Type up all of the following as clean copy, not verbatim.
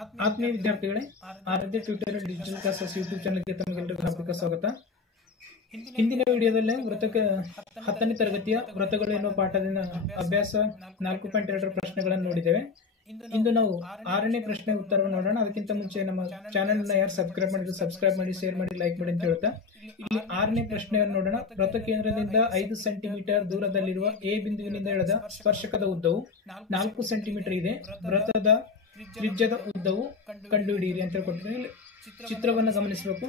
ಆತ್ಮೀಯ ವಿದ್ಯಾರ್ಥಿಗಳೇ, ಆರಾಧ್ಯ tutorial digital classes YouTube ಚಾನಲ್ಗೆ ತಮಗೆಲ್ಲರಿಗೂ ಹಾರ್ದಿಕ ಸ್ವಾಗತ. ಹಿಂದಿನ ವಿಡಿಯೋದಲ್ಲಿ 10ನೇ ತರಗತಿಯ ವೃತ್ತಗಳು ಎನ್ನುವ ಪಾಠದಿಂದ ಅಭ್ಯಾಸ 4.2 ಪ್ರಶ್ನೆಗಳನ್ನು ನೋಡಿದ್ದೇವೆ. ಇಂದು ನಾವು 6ನೇ ಪ್ರಶ್ನೆ ಉತ್ತರವನ್ನು ನೋಡೋಣ. ಅದಕ್ಕಿಂತ ಮುಂಚೆ ನಮ್ಮ ಚಾನೆಲ್ ನ ಯಾರು ಸಬ್ಸ್ಕ್ರೈಬ್ ಮಾಡಿದ್ರು ಸಬ್ಸ್ಕ್ರೈಬ್ ಮಾಡಿ, ಶೇರ್ ಮಾಡಿ, ಲೈಕ್ ಮಾಡಿ ಅಂತ ಹೇಳ್ತಾ ಇಲ್ಲಿ 6ನೇ ಪ್ರಶ್ನೆಯನ್ನು ನೋಡೋಣ. ವೃತ್ತ ಕೇಂದ್ರದಿಂದ 5 ಸೆಂಟಿಮೀಟರ್ ದೂರದಲ್ಲಿರುವ ಎ ಬಿಂದುವಿನಿಂದ ಎಳೆದ ಸ್ಪರ್ಶಕದ ಉದ್ದವು 4 ಸೆಂಟಿಮೀಟರ್ ಇದೆ. ವೃತ್ತದ ತ್ರಿಜ್ಯದ ಉದ್ದವು ಕಂಡುಹಿಡಿಯಿರಿ ಅಂತ ಹೇಳ್ಕೊಟ್ಟಿದ್ದಾರೆ. ಇಲ್ಲಿ ಚಿತ್ರವನ್ನು ಗಮನಿಸಬೇಕು.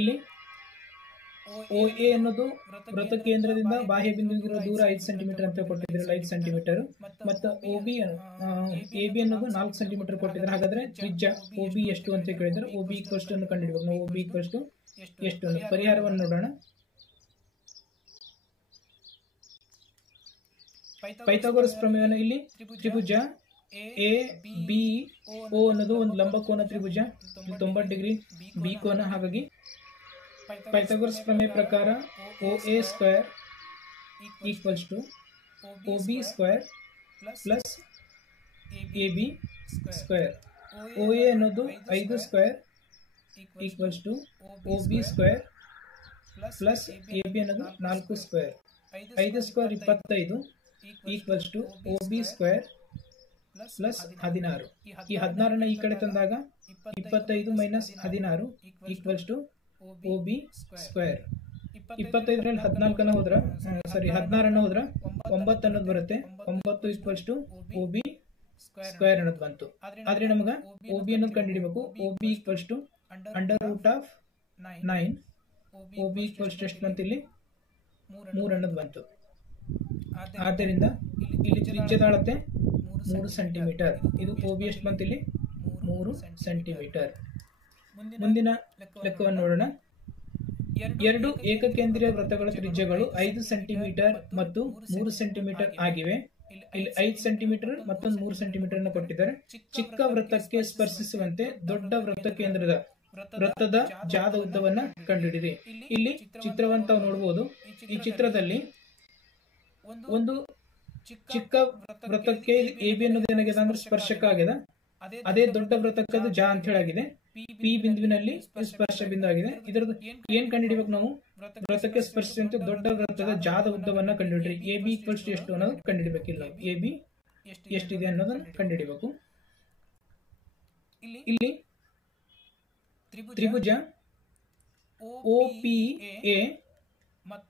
ಇಲ್ಲಿ OA ಅನ್ನೋದು ವೃತ್ತ ಕೇಂದ್ರದಿಂದ ಬಾಹ್ಯ ಬಿಂದುವಿಗಿರುವ ದೂರ 5 ಸೆಂಟಿಮೀಟರ್ ಅಂತ ಕೊಟ್ಟಿದ್ದಾರೆ, 5 ಸೆಂಟಿಮೀಟರ್. ಮತ್ತು AB ಅನ್ನೋದು 4 ಸೆಂಟಿಮೀಟರ್ ಕೊಟ್ಟಿದ್ದಾರೆ. ಹಾಗಾದ್ರೆ ತ್ರಿಜ್ಯ OB ಎಷ್ಟು ಅಂತ ಕೇಳಿದ್ರೆ OB ಈಕ್ವಲ್ಸ್ ಅನ್ನು ಕಂಡುಹಿಡಬೇಕು. ನಾವು OB ಈಕ್ವಲ್ಸ್ ಎಷ್ಟು ಅನ್ನೋ ಪರಿಹಾರವನ್ನು ನೋಡೋಣ. ಪೈಥಾಗೋರಸ್ ಪ್ರಮೇಯವನ್ನು ಇಲ್ಲಿ ತ್ರಿಭುಜ ABO ಅನ್ನೋದು ಒಂದು ಲಂಬಕೋನ ತ್ರಿಭುಜ, 90 ಡಿಗ್ರಿ ಬಿ ಕೋನ. ಹಾಗಾಗಿ ಪೈಥಾಗೋರಸ್ ಪ್ರಮೇಯ ಪ್ರಕಾರ OA square equals to OB square plus AB square. OA ಅನ್ನೋದು 5 square equals to OB square plus AB ಅನ್ನೋದು 4 square. 5 square 25 equals to OB square plus 16. ಈ 16 ಈ ಕಡೆ ತಂದಾಗ 25 minus 16 equals to OB square. 25ರಲ್ಲಿ 14 ಹೋದ್ರ 16 ಹೋದ್ರ 9 ಅನ್ನೋದು ಬರುತ್ತೆ. 9 ಈಕ್ವಲ್ಸ್ ಟು OB ಸ್ಕ್ವೇರ್ ಅನ್ನೋದು ಬಂತು. ಆದ್ರೆ ನಮಗ OB ಅನ್ನೋದು ಕಂಡುಹಿಡಿಬೇಕು. OB equals to under root of 9. OB equals ಎಷ್ಟು ಬಂತು? ಇಲ್ಲಿ 3 ಅನ್ನೋದು ಬಂತು. ಆದ್ದರಿಂದ ಇಲ್ಲಿ ತ್ರಿಜ್ಯದ ಅಳತೆ 3 ಸೆಂಟಿಮೀಟರ್. ಇದು OB ಎಷ್ಟು ಬಂತು? ಇಲ್ಲಿ 3 ಸೆಂಟಿಮೀಟರ್. ಮುಂದಿನ ಲೆಕ್ಕವನ್ನು ನೋಡೋಣ. 2 ಏಕಕೇಂದ್ರೀಯ ವೃತ್ತಗಳ ತ್ರಿಜ್ಯಗಳು 5 ಸೆಂಟಿಮೀಟರ್ ಮತ್ತು 3 ಸೆಂಟಿಮೀಟರ್ ಆಗಿವೆ. ಇಲ್ಲಿ 5 ಸೆಂಟಿಮೀಟರ್ ಮತ್ತೊಂದು 3 ಸೆಂಟಿಮೀಟರ್ ಅನ್ನು ಕೊಟ್ಟಿದ್ದಾರೆ. ಚಿಕ್ಕ ವೃತ್ತಕ್ಕೆ ಸ್ಪರ್ಶಿಸುವಂತೆ ದೊಡ್ಡ ವೃತ್ತ ಕೇಂದ್ರದ ವೃತ್ತದ ಜಾದ ಉದ್ದವನ್ನ ಕಂಡುಹಿಡಿಯಿರಿ. ಇಲ್ಲಿ ಚಿತ್ರವನ್ನು ತಾವು ನೋಡಬಹುದು. ಈ ಚಿತ್ರದಲ್ಲಿ ಒಂದು ಚಿಕ್ಕ ವೃತ್ತಕ್ಕೆ AB ಅನ್ನೋದು ಏನಾಗಿದೆ ಅಂದ್ರೆ ಸ್ಪರ್ಶಕ ಆಗಿದೆ. ಅದೇ ದೊಡ್ಡ ವೃತ್ತಕ್ಕೆ ಅದು ಜಾ ಅಂತ ಹೇಳಾಗಿದೆ. P ಬಿಂದುವಿನಲ್ಲಿ ಸ್ಪರ್ಶ ಬಿಂದು ಆಗಿದೆ. ಇದರದ್ದು ಏನ್ ಕಂಡುಹಿಡಿಬೇಕು? ನಾವು ವೃತ್ತಕ್ಕೆ ಸ್ಪರ್ಶಿಸುವಂತೆ ದೊಡ್ಡ ವೃತ್ತದ ಜಾದ ಉದ್ದವನ್ನ ಕಂಡುಹಿಡಿರಿ. AB ಈಕ್ವಲ್ಸ್ ಎಷ್ಟು ಅನ್ನೋದು ಕಂಡುಹಿಡಿಬೇಕಿಲ್ಲ. AB ಎಷ್ಟಿದೆ ಅನ್ನೋದನ್ನ ಕಂಡುಹಿಡಿಬೇಕು. ಇಲ್ಲಿ ತ್ರಿಭುಜ OPA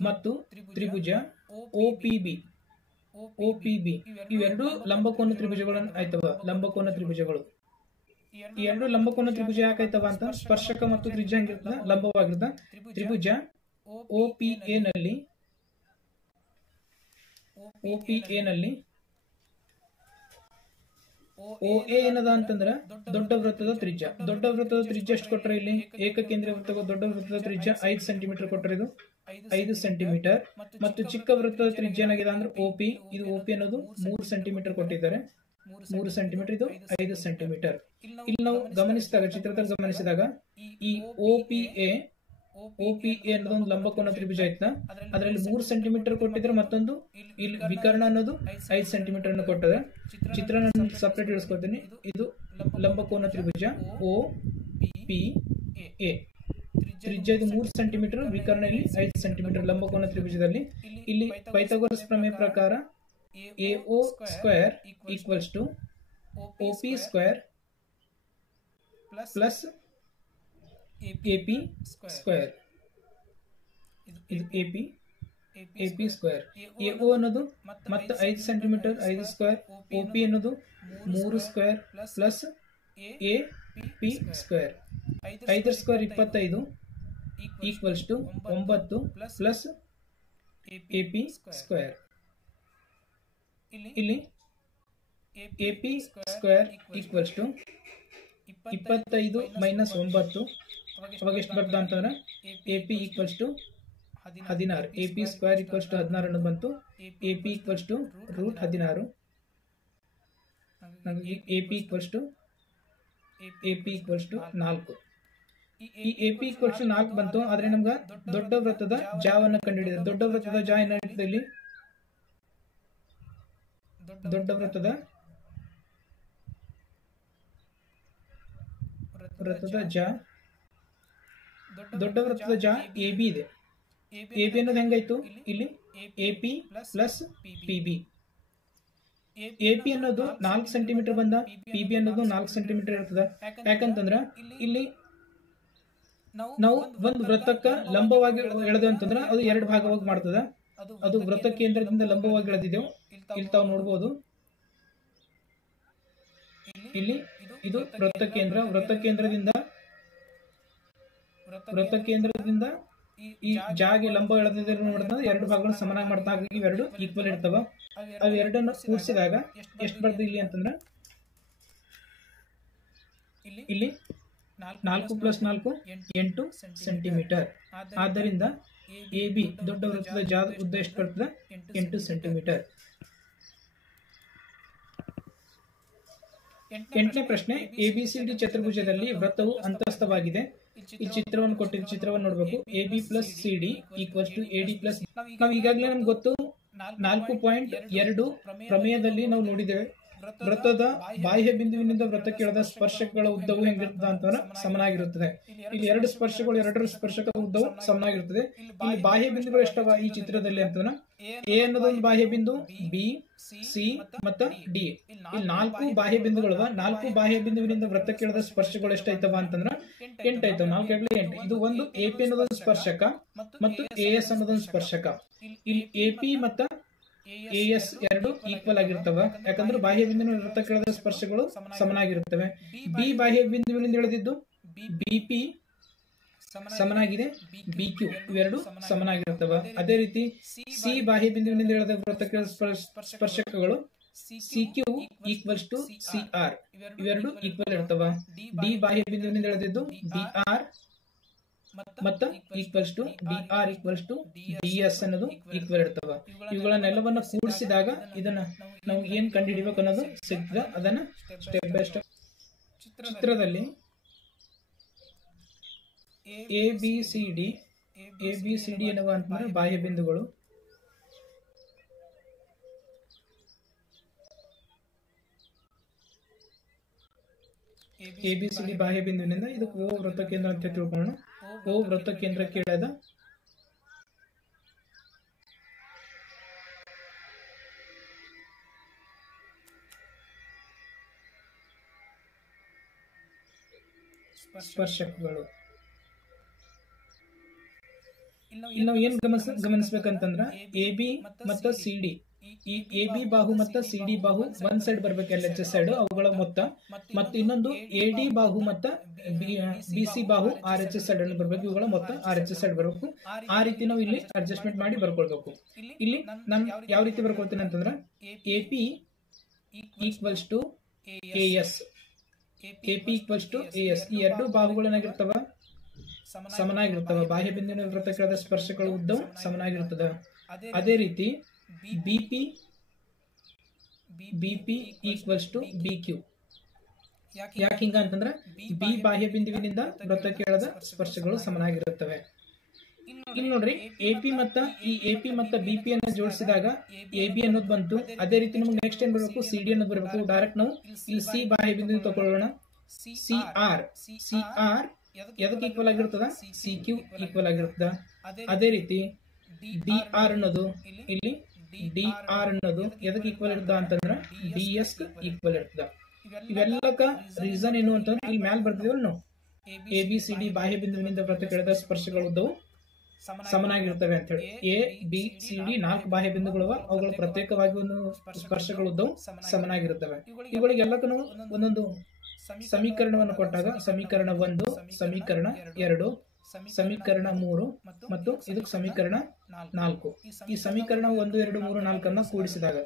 ಮತ್ತು ತ್ರಿಭುಜ OPB ಇವೆರಡು ಲಂಬಕೋನ ತ್ರಿಭುಜಗಳನ್ನು ಆಯ್ತವ. ಲಂಬಕೋನ ತ್ರಿಭುಜಗಳು ಈ ಎರಡು ಲಂಬಕೋನ ತ್ರಿಭುಜ ಯಾಕಾಯ್ತವ ಅಂತ ಸ್ಪರ್ಶಕ ಮತ್ತು ತ್ರಿಜ್ಯ ಹಂಗಿರ್ತದ, ಲಂಬವಾಗಿರ್ತದ. ತ್ರಿಭುಜ OPA ನಲ್ಲಿ OA ಏನದ ಅಂತಂದ್ರ ದೊಡ್ಡ ವೃತ್ತದ ತ್ರಿಜ್ಯ. ದೊಡ್ಡ ವೃತ್ತದ ತ್ರಿಜ್ಯ ಎಷ್ಟು ಕೊಟ್ಟರೆ? ಇಲ್ಲಿ ಏಕಕೇಂದ್ರೀಯ ವೃತ್ತದ ದೊಡ್ಡ ವೃತ್ತದ ತ್ರಿಜ್ಯ 5 ಸೆಂಟಿಮೀಟರ್ ಕೊಟ್ಟರೆ ಇದು 5 ಸೆಂಟಿಮೀಟರ್. ಮತ್ತು ಚಿಕ್ಕ ವೃತ್ತದ ತ್ರಿಜ್ಯ ಏನಾಗಿದೆ ಅಂದ್ರೆ OP. ಇದು OP ಅನ್ನೋದು 3 ಸೆಂಟಿಮೀಟರ್ ಕೊಟ್ಟಿದ್ದಾರೆ. 3 ಸೆಂಟಿಮೀಟರ್, ಇದು 5 ಸೆಂಟಿಮೀಟರ್. ಇಲ್ಲಿ ನಾವು ಗಮನಿಸಿದಾಗ, ಚಿತ್ರದಲ್ಲಿ ಗಮನಿಸಿದಾಗ ಈ OPA ಅನ್ನೋದು ಒಂದು ಲಂಬಕೋನ ತ್ರಿಭುಜ ಐತ. ಅದರಲ್ಲಿ 3 ಸೆಂಟಿಮೀಟರ್ ಕೊಟ್ಟಿದ್ರೆ ಮತ್ತೊಂದು ಇಲ್ಲಿ ವಿಕರ್ಣ ಅನ್ನೋದು 5 ಸೆಂಟಿಮೀಟರ್ ಅನ್ನು ಕೊಟ್ಟದೆ. ಚಿತ್ರ ನಾನು ಸಪರೇಟ್ ಇಳಿಸ್ಕೊಳ್ತೀನಿ. ಇದು ಲಂಬಕೋನ ತ್ರಿಭುಜ OPA. ತ್ರಿಜ್ಯ ಇದು 3 ಸೆಂಟಿಮೀಟರ್, ವಿಕರ್ಣ ಇಲ್ಲಿ 5 ಸೆಂಟಿಮೀಟರ್ ಲಂಬಕೋನ ತ್ರಿಭುಜದಲ್ಲಿ. ಇಲ್ಲಿ ಪೈಥಾಗೋರಸ್ ಪ್ರಮೇಯ ಪ್ರಕಾರ AO square equals to OP square plus AP square. ಇದು AP ಸ್ಕ್ವೇರ್. AO ಅನ್ನೋದು ಮತ್ತೆ 5 ಸೆಂಟಿಮೀಟರ್, 5 ಸ್ಕ್ವೇರ್. OP ಅನ್ನೋದು 3 square plus AP square. 5 square 25 equals to 9 plus AP square. ಇಲ್ಲಿ AP square equals to 25 minus 9. ಅವಾಗ ಎಷ್ಟು ಬರ್ತದ ಅಂತಂದ್ರೆ AP equals to 16. AP square equals to 16 ಅನ್ನೋದು ಬಂತು. AP equals to root 16. AP equals to 4. ಈ AP equals to 4 ಬಂತು. ಆದ್ರೆ ನಮ್ಗೆ ದೊಡ್ಡ ವೃತ್ತದ ಜಾವನ್ನ ಕಂಡುಹಿಡಿದ. ದೊಡ್ಡ ವೃತ್ತದ ಜಾ ಏನಾಗ್ತದೆ? ಇಲ್ಲಿ ದೊಡ್ಡ ವೃತ್ತದ ಜ ದೊಡ್ಡ ವೃತ್ತದ ಜ ಎ ಬಿ ಇದೆ. ಎ ಬಿ ಅನ್ನೋದು ಹೆಂಗಾಯ್ತು ಇಲ್ಲಿ A P plus P B. A P ಅನ್ನೋದು 4 ಸೆಂಟಿಮೀಟರ್ ಬಂದ, ಪಿ ಬಿ ಅನ್ನೋದು 4 ಸೆಂಟಿಮೀಟರ್ ಇರ್ತದ. ಯಾಕಂತಂದ್ರ ಇಲ್ಲಿ ನಾವು ಒಂದು ವೃತ್ತಕ್ಕ ಲಂಬವಾಗಿ ಎಳೆದೇವು ಅಂತಂದ್ರ ಅದು 2 ಭಾಗವಾಗಿ ಮಾಡ್ತದ. ಅದು ವೃತ್ತ ಕೇಂದ್ರದಿಂದ ಲಂಬವಾಗಿ ಎಳೆದಿದ್ದೆವು. ಇಲ್ಲಿ ತಾವು ನೋಡಬಹುದು, ಇಲ್ಲಿ ಇದು ವೃತ್ತ ಕೇಂದ್ರದಿಂದ ಈ ಜಾಗೆ ಲಂಬ ಎಳೆದಿದ್ದ ನೋಡಿದ್ರೆ 2 ಭಾಗಗಳನ್ನು ಸಮನಾಗಿ ಮಾಡ್ತಾ, ಹಾಗಾಗಿ ಇವೆರಡು ಈಕ್ವಲ್ ಇರ್ತವ. ಅವು ಎರಡನ್ನು ಕೂಡಿಸಿದಾಗ ಎಷ್ಟು ಬರ್ತದೆ ಇಲ್ಲಿ ಅಂತಂದ್ರೆ ಇಲ್ಲಿ 4 + 4 8 ಸೆಂಟಿಮೀಟರ್. ಆದ್ದರಿಂದ ಎ ಬಿ ದೊಡ್ಡ ವೃತ್ತದ ಜಾದ ಉದ್ದ ಎಷ್ಟು ಬರ್ತದೆ 8 ಸೆಂಟಿಮೀಟರ್. 8ನೇ ಪ್ರಶ್ನೆ, ಎಬಿಸಿಡಿ ಚತುರ್ಭುಜದಲ್ಲಿ ವೃತ್ತವು ಅಂತಸ್ಥವಾಗಿದೆ. ಈ ಚಿತ್ರವನ್ನು ಕೊಟ್ಟಿದ್ದ ಚಿತ್ರವನ್ನು ನೋಡಬೇಕು. A B plus C D equals to A D plus. ನಾವು ಈಗಾಗಲೇ ನಮ್ಗೆ ಗೊತ್ತು 4.2 ಪ್ರಮೇಯದಲ್ಲಿ ನಾವು ನೋಡಿದ್ದೇವೆ. ವೃತ್ತದ ಬಾಹ್ಯ ಬಿಂದುವಿನಿಂದ ವೃತ್ತಕ್ಕೆ ಎಳೆದ ಸ್ಪರ್ಶಕಗಳ ಉದ್ದವು ಹೆಂಗಿರ್ತದ ಅಂತಂದ್ರೆ ಸಮನಾಗಿರುತ್ತದೆ. ಇಲ್ಲಿ 2 ಸ್ಪರ್ಶಗಳು, 2 ಸ್ಪರ್ಶಕ ಉದ್ದವು ಸಮನಾಗಿರುತ್ತದೆ. ಇಲ್ಲಿ ಬಾಹ್ಯ ಬಿಂದುಗಳು ಎಷ್ಟವ ಈ ಚಿತ್ರದಲ್ಲಿ ಅಂತಂದ್ರೆ ಎ ಅನ್ನೋದೊಂದು ಬಾಹ್ಯ ಬಿಂದು, ಬಿ, ಸಿ ಮತ್ತು ಡಿ. ಇಲ್ಲಿ 4 ಬಾಹ್ಯ ಬಿಂದುಗಳು. 4 ಬಾಹ್ಯ ಬಿಂದುವಿನಿಂದ ವೃತ್ತಕ್ಕೆ ಎಳೆದ ಸ್ಪರ್ಶಗಳು ಎಷ್ಟೈತವ ಅಂತಂದ್ರೆ 8 ಐತವ. 4 × 8. ಇದು ಒಂದು ಎ ಪಿ ಅನ್ನೋದೊಂದು ಸ್ಪರ್ಶಕ ಮತ್ತು ಎ ಎಸ್ ಅನ್ನೋದೊಂದು ಸ್ಪರ್ಶಕ. ಇಲ್ಲಿ ಎ ಪಿ ಮತ್ತು ಎ ಎಸ್ ಎರಡು ಈಕ್ವಲ್ ಆಗಿರ್ತವೆ. ಯಾಕಂದ್ರೆ ಬಾಹ್ಯ ಬಿಂದುವಿನ ವೃತ್ತಕ್ಕೆ ಎಳೆದ ಸ್ಪರ್ಶಗಳು ಸಮನಾಗಿರುತ್ತವೆ. ಬಿ ಬಾಹ್ಯ ಬಿಂದುವಿನಿಂದ ಎಳೆದಿದ್ದು ಬಿ ಪಿ ಸಮನಾಗಿದೆ ಬಿ ಕ್ಯೂ, ಇವೆರಡು ಸಮನಾಗಿರುತ್ತವೆ. ಅದೇ ರೀತಿ ಸಿ ಬಾಹ್ಯ ಬಿಂದುವಿನಿಂದ ಎಳೆದ ವೃತ್ತಕ್ಕೆ ಸ್ಪರ್ಶಕಗಳು C Q equals to C R, ಇವೆರಡು ಈಕ್ವಲ್ ಇರ್ತವೆ. ಡಿ ಬಾಹ್ಯ ಬಿಂದುವಿನಿಂದ ಎಳೆದಿದ್ದು ಡಿ ಆರ್ ಮತ್ತು equals to D R equals to D S ಅನ್ನೋದು ಈಕ್ವಲ್ ಇರ್ತವೆ. ಇವುಗಳನ್ನೆಲ್ಲವನ್ನ ಕೂಡಿಸಿದಾಗ ಇದನ್ನ ನಾವು ಏನ್ ಕಂಡು ಹಿಡಿಬೇಕು ಅನ್ನೋದು ಸಿಗ್ತದೆ. ಅದನ್ನ ಸ್ಟೆಪ್ ಬೈ ಸ್ಟೆಪ್ ಚಿತ್ರದಲ್ಲಿ ಎ ಬಿ ಸಿ ಡಿ ಎನ್ನುವ ಅಂತಂದ್ರೆ ಬಾಹ್ಯ ಬಿಂದುಗಳು. ಎ ಬಿ ಸಿ ಡಿ ಬಾಹ್ಯ ಬಿಂದುವಿನಿಂದ ಇದು ಓ ವೃತ್ತ ಕೇಂದ್ರ ಅಂತ ತಿಳ್ಕೊಳ್ಳೋಣ. ಓ ವೃತ್ತ ಕೇಂದ್ರಕ್ಕೆ ಎಳೆದ ಸ್ಪರ್ಶಕಗಳು. ಇಲ್ಲಿ ನಾವು ಏನ್ ಗಮನಿಸಬೇಕಂತಂದ್ರ ಎ ಬಿ ಮತ್ತು ಸಿ ಡಿ, ಈ ಎ ಬಿ ಬಾಹು ಮತ್ತು ಸಿ ಡಿ ಬಾಹು ಒಂದ್ ಸೈಡ್ ಬರ್ಬೇಕು, ಎಲ್ ಎಚ್ ಎಸ್ ಸೈಡ್, ಅವುಗಳ ಮೊತ್ತ. ಮತ್ತು ಇನ್ನೊಂದು ಎ ಡಿ ಬಾಹು ಮತ್ತು ಬಿ ಸಿ ಬಾಹು ಆರ್ ಎಚ್ ಎಸ್ ಸೈಡ್ ಅನ್ನು ಬರ್ಬೇಕು, ಇವುಗಳ ಮೊತ್ತ ಆರ್ ಎಚ್ ಎಸ್ ಸೈಡ್ ಬರಬೇಕು. ಆ ರೀತಿ ನಾವು ಇಲ್ಲಿ ಅಡ್ಜಸ್ಟ್ಮೆಂಟ್ ಮಾಡಿ ಬರ್ಕೊಳ್ಬೇಕು. ಇಲ್ಲಿ ನಾನು ಯಾವ ರೀತಿ ಬರ್ಕೊಳ್ತೀನಿ ಅಂತಂದ್ರೆ A P equals to A S, A P equals to A S. ಈ ಎರಡು ಬಾಹುಗಳೇನಾಗಿರ್ತವ ಸಮನಾಗಿರ್ತವೆ. ಬಾಹ್ಯ ಬಿಂದುವಿನ ವೃತ್ತಕ್ಕೆ ಸ್ಪರ್ಶಗಳ ಉದ್ದವು ಸಮನಾಗಿರ್ತದೆ. ಅದೇ ರೀತಿ B P equals to B Q. ಯಾಕೆ ಹಿಂಗ ಅಂತಂದ್ರೆ ಬಿ ಬಾಹ್ಯ ಬಿಂದುವಿನಿಂದ ವೃತ್ತಕ್ಕೆ ಎಳೆದ ಸ್ಪರ್ಶಗಳು ಸಮನಾಗಿರುತ್ತವೆ. ಇಲ್ಲಿ ನೋಡ್ರಿ ಎ ಪಿ ಮತ್ತು ಬಿ ಪಿ ಅನ್ನು ಜೋಡಿಸಿದಾಗ ಎ ಬಿ ಅನ್ನೋದು ಬಂತು. ಅದೇ ರೀತಿ ನಮ್ಗೆ ನೆಕ್ಸ್ಟ್ ಏನ್ ಬರಬೇಕು, ಸಿ ಡಿ ಅನ್ನೋದು ಬರಬೇಕು. ಡೈರೆಕ್ಟ್ ನಾವು ಇಲ್ಲಿ ಸಿ ಬಾಹ್ಯ ಬಿಂದು ತಗೊಳ್ಳೋಣ. ಸಿ ಆರ್ ಎದಕ್ಕೆ ಈಕ್ವಲ್ ಆಗಿರ್ತದ, ಸಿ ಕ್ಯೂ ಈಕ್ವಲ್ ಆಗಿರ್ತದ. ಅದೇ ರೀತಿ ಡಿ ಆರ್ ಅನ್ನೋದು ಇಲ್ಲಿ ಡಿ ಆರ್ ಅನ್ನೋದು ಎದಕ್ಕೆ ಈಕ್ವಲ್ ಇರ್ತದ ಅಂತಂದ್ರ ಡಿ ಎಸ್ ಈಕ್ವಲ್ ಇರ್ತದ. ಇವೆಲ್ಲಕ್ಕ ರೀಸನ್ ಏನು ಅಂತಂದ್ರೆ ಇಲ್ಲಿ ಮ್ಯಾಲ್ ಬರ್ತಿದೇವಲ್ಲ ನಾವು ಎ ಬಿ ಸಿ ಡಿ ಬಾಹ್ಯ ಬಿಂದುವಿನಿಂದ ವೃತ್ತಕ್ಕೆ ಎಳೆದ ಸ್ಪರ್ಶಗಳ ಉದ್ದವು ಸಮನಾಗಿರ್ತವೆ ಅಂತ ಹೇಳಿ. ಎ ಬಿ ಸಿ ಡಿ 4 ಬಾಹ್ಯ ಬಿಂದುಗಳು, ಅವುಗಳ ಪ್ರತ್ಯೇಕವಾಗಿ ಒಂದು ಸ್ಪರ್ಶಗಳ ಉದ್ದವು ಸಮನಾಗಿರುತ್ತವೆ. ಇವುಗಳಿಗೆಲ್ಲಕ್ಕೂ ನಾವು ಒಂದೊಂದು ಸಮೀಕರಣವನ್ನು ಕೊಟ್ಟಾಗ ಸಮೀಕರಣ 1, ಸಮೀಕರಣ 2, ಸಮೀಕರಣ 3 ಮತ್ತು ಇದಕ್ಕೆ ಸಮೀಕರಣ 4. ಈ ಸಮೀಕರಣ 1, 2, 3, 4 ಅನ್ನ ಕೂಡಿಸಿದಾಗ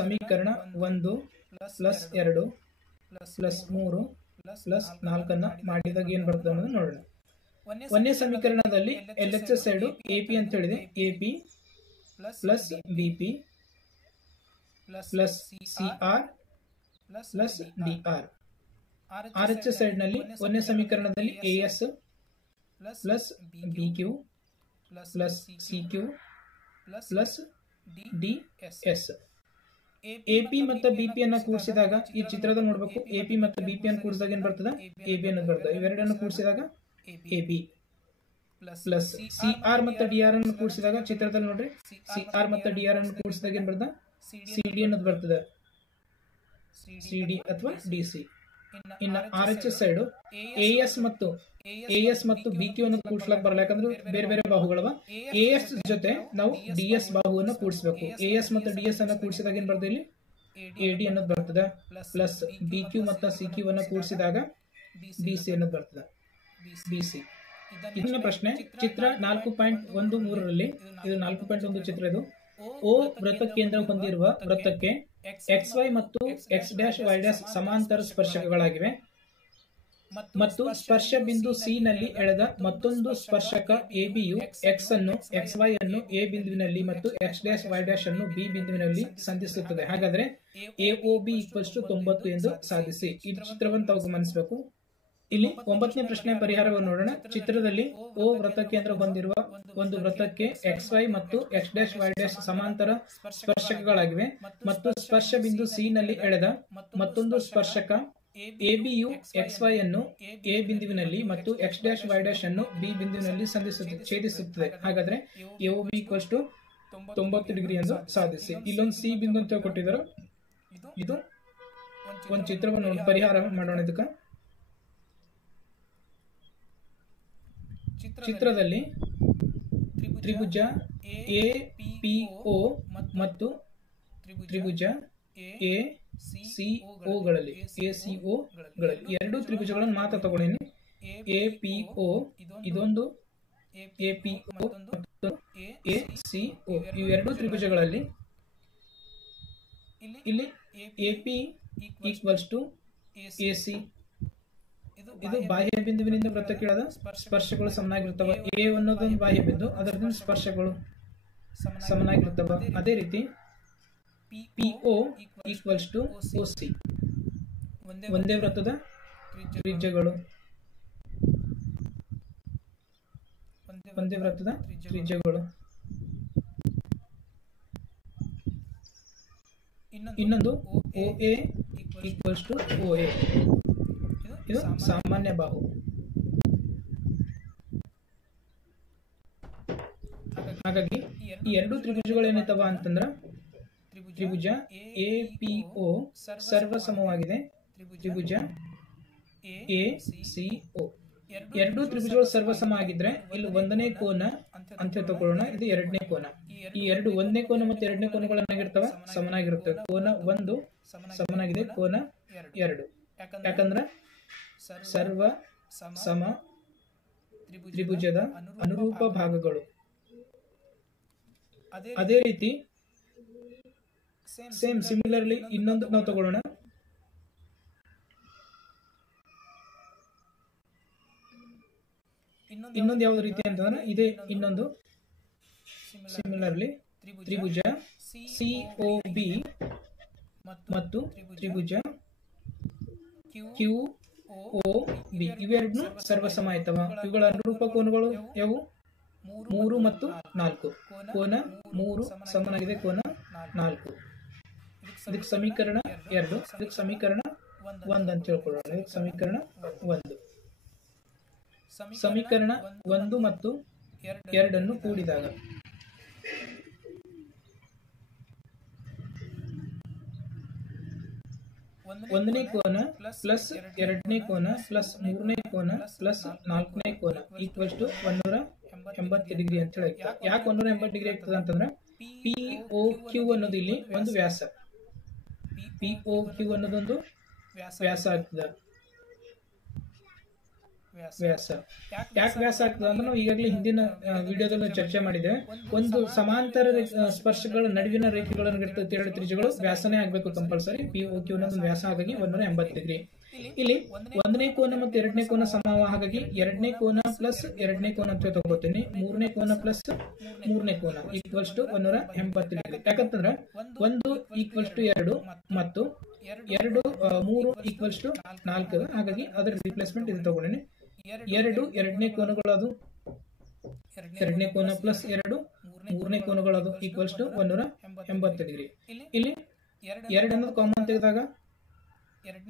ಸಮೀಕರಣ 1 ಪ್ಲಸ್ 2 ಪ್ಲಸ್ 3 ಪ್ಲಸ್ 4 ಅನ್ನ ಮಾಡಿದಾಗ ಏನ್ ಬರ್ತದೆ ಅನ್ನೋದು ನೋಡೋಣ. ಒಂದನೇ ಸಮೀಕರಣದಲ್ಲಿ L H S side A P ಅಂತ ಹೇಳಿದೆ. A P plus B P plus C R plus D R. R H S side ನಲ್ಲಿ ಒಂದನೇ ಸಮೀಕರಣದಲ್ಲಿ A S plus B Q plus C Q plus D S. AP ಮತ್ತು BP ಅನ್ನ ಕೂಡಿಸಿದಾಗ ಈ ಚಿತ್ರದ ನೋಡ್ಬೇಕು, ಎಪಿ ಮತ್ತು ಬಿಪಿ ಅನ್ನು ಕೂಡಿಸಿದಾಗ ಏನ್ ಬರ್ತದ, ಎಬಿ ಅನ್ನೋದು ಬರ್ತದೆ. ಇವೆರಡನ್ನು ಕೂಡಿಸಿದಾಗ ಎಬಿ ಪ್ಲಸ್ ಸಿ ಆರ್ ಮತ್ತು ಡಿ ಆರ್ ಅನ್ನು ಕೂಡಿಸಿದಾಗ ಚಿತ್ರದಲ್ಲಿ ನೋಡ್ರಿ, ಸಿ ಆರ್ ಮತ್ತು ಡಿ ಆರ್ ಅನ್ನು ಕೂಡಿಸಿದಾಗ ಏನ್ ಬರ್ತದ, ಸಿ ಡಿ ಅನ್ನೋದು ಬರ್ತದೆ, ಸಿ ಡಿ ಅಥವಾ ಡಿ ಸಿ. ಇನ್ನು R H S side A S ಮತ್ತು ಬಿ ಕ್ಯೂ ಅನ್ನು ಕೂಡಿಸ್ಲಕ್ ಬರಲ್ಲ, ಯಾಕಂದ್ರೆ ಬೇರೆ ಬೇರೆ ಬಾಹುಗಳವ. ಎ ಎಸ್ ಜೊತೆ ನಾವು ಡಿ ಎಸ್ ಬಾಹುವನ್ನು ಕೂಡಿಸಬೇಕು. ಎ ಎಸ್ ಮತ್ತು ಡಿ ಎಸ್ ಅನ್ನು ಕೂಡಿಸಿದಾಗ ಏನ್ ಬರ್ತದೆ, ಇಲ್ಲಿ ಎ ಡಿ ಅನ್ನೋದು ಬರ್ತದೆ. ಪ್ಲಸ್ ಬಿ ಕ್ಯೂ ಮತ್ತು ಸಿ ಕ್ಯೂ ಅನ್ನು ಕೂಡಿಸಿದಾಗ ಬಿ ಸಿ ಅನ್ನೋದು ಬರ್ತದೆ, ಬಿ ಸಿ. ಇದನ್ನ ಪ್ರಶ್ನೆ ಚಿತ್ರ 4.13ರಲ್ಲಿ, ಇದು 4.1 ಚಿತ್ರ. ಇದು ಓ ವೃತ್ತ ಕೇಂದ್ರ ಹೊಂದಿರುವ ವೃತ್ತಕ್ಕೆ ಎಕ್ಸ್ ವೈ ಮತ್ತು ಎಕ್ಸ್ ಡ್ಯಾಶ್ ವೈ ಡ್ಯಾಶ್ ಸಮಾಂತರ ಸ್ಪರ್ಶಕಗಳಾಗಿವೆ ಮತ್ತು ಸ್ಪರ್ಶ ಬಿಂದು ಸಿ ನಲ್ಲಿ ಎಳೆದ ಮತ್ತೊಂದು ಸ್ಪರ್ಶಕ ಎಬಿಯು ಎಕ್ಸ್ ಅನ್ನು ಎಕ್ಸ್ ವೈ ಅನ್ನು ಎ ಬಿಂದುವಿನಲ್ಲಿ ಮತ್ತು ಎಕ್ಸ್ ಡ್ಯಾಶ್ ವೈ ಡ್ಯಾಶ್ ಅನ್ನು ಬಿ ಬಿಂದುವಿನಲ್ಲಿ ಸಂಧಿಸುತ್ತದೆ. ಹಾಗಾದ್ರೆ ಎಒಬಿ ಈಕ್ವಲ್ಸ್ ಟು 90 ಎಂದು ಸಾಧಿಸಿ. ಈ ಚಿತ್ರವನ್ನು ತಾವು ಗಮನಿಸಬೇಕು. ಇಲ್ಲಿ 9ನೇ ಪ್ರಶ್ನೆ ಪರಿಹಾರವನ್ನು ನೋಡೋಣ. ಚಿತ್ರದಲ್ಲಿ ಓ ವೃತ್ತ ಕೇಂದ್ರ ಹೊಂದಿರುವ ಒಂದು ವೃತ್ತಕ್ಕೆ ಎಕ್ಸ್ ವೈ ಮತ್ತು ಎಕ್ಸ್ ಡ್ಯಾಶ್ ವೈ ಡ್ಯಾಶ್ ಸಮಾಂತರ ಸ್ಪರ್ಶಕಗಳಾಗಿವೆ ಮತ್ತು ಸ್ಪರ್ಶ ಬಿಂದು ಸಿ ನಲ್ಲಿ ಎಳೆದ ಮತ್ತೊಂದು ಸ್ಪರ್ಶಕ ಎಬಿಯು ಎಕ್ಸ್ ವೈ ಅನ್ನು ಎ ಬಿಂದುವಿನಲ್ಲಿ ಮತ್ತು ಎಕ್ಸ್ ಡ್ಯಾಶ್ ವೈ ಡ್ಯಾಶ್ ಅನ್ನು ಬಿ ಬಿಂದುವಿನಲ್ಲಿ ಛೇದಿಸುತ್ತದೆ. ಹಾಗಾದ್ರೆ ಎಒಬಿ ಈಕ್ವಲ್ಸ್ ಟು 90 ಡಿಗ್ರಿ ಎಂದು ಸಾಧಿಸಿ. ಇಲ್ಲೊಂದು ಸಿ ಬಿಂದು ಅಂತ ಕೊಟ್ಟಿದ್ದಾರೆ. ಇದು ಒಂದು ಚಿತ್ರವನ್ನು ಪರಿಹಾರ ಮಾಡೋಣ. ಇದಕ್ಕೆ ಚಿತ್ರದಲ್ಲಿ ತ್ರಿಭುಜ ಎ ಪಿ ಒ ಮತ್ತು ತ್ರಿಭುಜ ಎ ಸಿ ಒ ಗಳಲ್ಲಿ ಎರಡು ತ್ರಿಭುಜಗಳನ್ನು ಮಾತ್ರ ತಗೊಂಡಿನಿ. ಎ ಪಿ ಒ ಇದೊಂದು, ಎ ಪಿ ಒ ಮತ್ತು ಎ ಸಿ ಒ, ಇವೆರಡು ತ್ರಿಭುಜಗಳಲ್ಲಿ ಇಲ್ಲಿ A P equals to A C. ಇದು ಬಾಹ್ಯ ಬಿಂದುವಿನಿಂದ ವೃತ್ತಕ್ಕೆ ಎಳೆದ ಸ್ಪರ್ಶಗಳು ಸಮನಾಗಿರುತ್ತವೆ. ಎ ಅನ್ನೋದೊಂದು ಬಾಹ್ಯ ಬಿಂದು, ಅದರಿಂದ ಸ್ಪರ್ಶಗಳು ಸಮನಾಗಿರುತ್ತವೆ. ಅದೇ ರೀತಿ ಪಿಒ ಈಕ್ವಲ್ಸ್ ಟು ಒಸಿ, ಒಂದೇ ವೃತ್ತದ ತ್ರಿಜ್ಯಗಳು, ಒಂದೇ ವೃತ್ತದ ತ್ರಿಜ್ಯಗಳು. ಇನ್ನೊಂದು OA ಈಕ್ವಲ್ಸ್ ಟು OA, ಇದು ಸಾಮಾನ್ಯ ಬಾಹು. ಹಾಗಾಗಿ ಈ ಎರಡು ತ್ರಿಭುಜಗಳು ಏನೈತವ ಅಂತಂದ್ರ ತ್ರಿಭುಜ ಎ ಪಿ ಒ ಸರ್ವಸಮವಾಗಿದೆ, ತ್ರಿಭುಜ ಎ ಸಿ ಒ. ಎರಡು ತ್ರಿಭುಜಗಳು ಸರ್ವಸಮ ಆಗಿದ್ರೆ ಇಲ್ಲಿ ಒಂದನೇ ಕೋನ ಅಂತ ತಗೊಳ್ಳೋಣ, ಇದು ಎರಡನೇ ಕೋನ. ಈ ಎರಡು ಒಂದನೇ ಕೋನ ಮತ್ತು ಎರಡನೇ ಕೋನಗಳನ್ನಾಗಿರ್ತವ ಸಮನಾಗಿರುತ್ತವೆ. ಕೋನ 1 ಸಮನಾಗಿದೆ ಕೋನ 2, ಯಾಕಂದ್ರ ಸರ್ವ ಸಮ ತ್ರಿಭುಜದ ಅನುರೂಪ ಭಾಗಗಳು. ಅದೇ ರೀತಿ ಸಿಮಿಲರ್ಲಿ ಇನ್ನೊಂದು ನಾವು ತಗೊಳ್ಳೋಣ. ಇನ್ನೊಂದು ಯಾವ್ದು ರೀತಿ ಅಂತಂದ್ರೆ ಇದೇ ಇನ್ನೊಂದು ಸಿಮಿಲರ್ಲಿ ತ್ರಿಭುಜ ಸಿಒಬಿ ಮತ್ತು ತ್ರಿಭುಜ QOB ಇವೆರಡೂ ಸರ್ವಸಮ ಆಯ್ತವ. ಇವುಗಳ ಅನುರೂಪ ಕೋನಗಳು ಯಾವುವು? 3 ಮತ್ತು 4. ಕೋನ 3 ಸಮನಾಗಿದೆ ಕೋನ 4. ಇದಕ್ಕೆ ಸಮೀಕರಣ 2, ಇದಕ್ಕೆ ಸಮೀಕರಣ 1 ಅಂತ ಹೇಳ್ಕೊಳ್ಳೋಣ. ಇದಕ್ಕೆ ಸಮೀಕರಣ 1. ಸಮೀಕರಣ 1 ಮತ್ತು 2 ಅನ್ನು ಕೂಡಿದಾಗ ಒಂದನೇ ಕೋನ ಪ್ಲಸ್ ಎರಡನೇ ಕೋನ ಪ್ಲಸ್ ಮೂರನೇ ಕೋನ ಪ್ಲಸ್ ನಾಲ್ಕನೇ ಕೋನ ಈಕ್ವಲ್ಸ್ ಟು 180 ಡಿಗ್ರಿ ಅಂತ ಹೇಳಿ. ಯಾಕೆ 180 ಡಿಗ್ರಿ ಆಗ್ತದೆ ಅಂತಂದ್ರೆ POQ ಅನ್ನೋದು ಇಲ್ಲಿ ಒಂದು ವ್ಯಾಸ, POQ ಅನ್ನೋದೊಂದು ವ್ಯಾಸ ಆಗ್ತದೆ. ವ್ಯಾಸ ಯಾಕೆ ವ್ಯಾಸ ಆಗ್ತದೆ ಅಂದ್ರೆ ನಾವು ಈಗಾಗಲೇ ಹಿಂದಿನ ವಿಡಿಯೋದಲ್ಲಿ ಚರ್ಚೆ ಮಾಡಿದ್ದೇವೆ. ಒಂದು ಸಮಾಂತರ ಸ್ಪರ್ಶಗಳ ನಡುವಿನ ರೇಖೆಗಳನ್ನು ಇರ್ತದೆ ಎರಡು ತ್ರಿಜ್ಯಗಳು, ವ್ಯಾಸನೇ ಆಗ್ಬೇಕು ಕಂಪಲ್ಸರಿ. POQ ಅನ್ನೋದು ವ್ಯಾಸ, ಹಾಗಾಗಿ 180 ಡಿಗ್ರಿ. ಇಲ್ಲಿ ಒಂದನೇ ಕೋನ ಮತ್ತು ಎರಡನೇ ಕೋನ ಸಮವ, ಹಾಗಾಗಿ ಎರಡನೇ ಕೋನ ಪ್ಲಸ್ ಎರಡನೇ ಕೋನ ಅಂತ ತಗೋತೀನಿ. ಮೂರನೇ ಕೋನ ಪ್ಲಸ್ ಮೂರನೇ ಕೋನ ಈಕ್ವಲ್ಸ್ ಟು 180 ಡಿಗ್ರಿ. ಯಾಕಂತಂದ್ರೆ 1 ಈಕ್ವಲ್ಸ್ ಟು 2 ಮತ್ತು 3 ಈಕ್ವಲ್ಸ್ ಟು 4, ಹಾಗಾಗಿ ಅದರ ರಿಪ್ಲೇಸ್ಮೆಂಟ್ ಇದು ತಗೊಂಡಿನಿ. 2 ಎರಡನೇ ಕೋನಗಳು, ಅದು ಎರಡನೇ ಕೋನ ಪ್ಲಸ್ 2 ಮೂರನೇ ಕೋನಗಳು ಅದು ಈಕ್ವಲ್ಸ್ ಟು 180 ಡಿಗ್ರಿ. ಇಲ್ಲಿ 2 ಅನ್ನೋದು ಕಾಮನ್ ತೆಗೆದಾಗ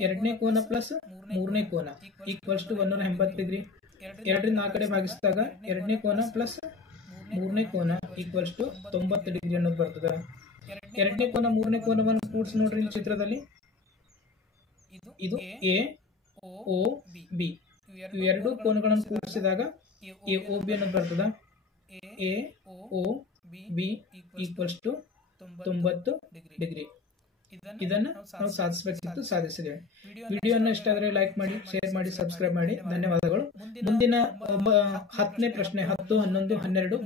ಎರಡನೇ ಕೋನ ಪ್ಲಸ್ ಮೂರನೇ ಕೋನ ಈಕ್ವಲ್ಸ್ ಟು 180 ಡಿಗ್ರಿ. 2ರಿಂದ ಆ ಕಡೆ ಭಾಗಿಸಿದಾಗ ಎರಡನೇ ಕೋನ ಪ್ಲಸ್ ಮೂರನೇ ಕೋನ ಈಕ್ವಲ್ಸ್ ಟು 90 ಡಿಗ್ರಿ ಅನ್ನೋದು ಬರ್ತದೆ. ಎರಡನೇ ಕೋನ ಮೂರನೇ ಕೋನವನ್ನು ಕೂಡಿಸಿ ನೋಡ್ರಿ ಇಲ್ಲಿ ಚಿತ್ರದಲ್ಲಿ. ಇದು ಎ ಒ ಬಿ, ಇವೆರಡು ಕೋನಗಳನ್ನು ಕೂಡಿಸಿದಾಗ ಎ ಒ ಬಿ ಅನ್ನೋದು ಬರ್ತದೆ. A O B equals to 90 degree. ಇದನ್ನು ನಾವು ಸಾಧಿಸಬೇಕಿತ್ತು, ಸಾಧಿಸಿದ್ದೇವೆ. ವಿಡಿಯೋನ ಇಷ್ಟ ಆದರೆ ಲೈಕ್ ಮಾಡಿ, ಶೇರ್ ಮಾಡಿ, ಸಬ್ಸ್ಕ್ರೈಬ್ ಮಾಡಿ. ಧನ್ಯವಾದಗಳು. ಮುಂದಿನ 10ನೇ ಪ್ರಶ್ನೆ 10, 11, 12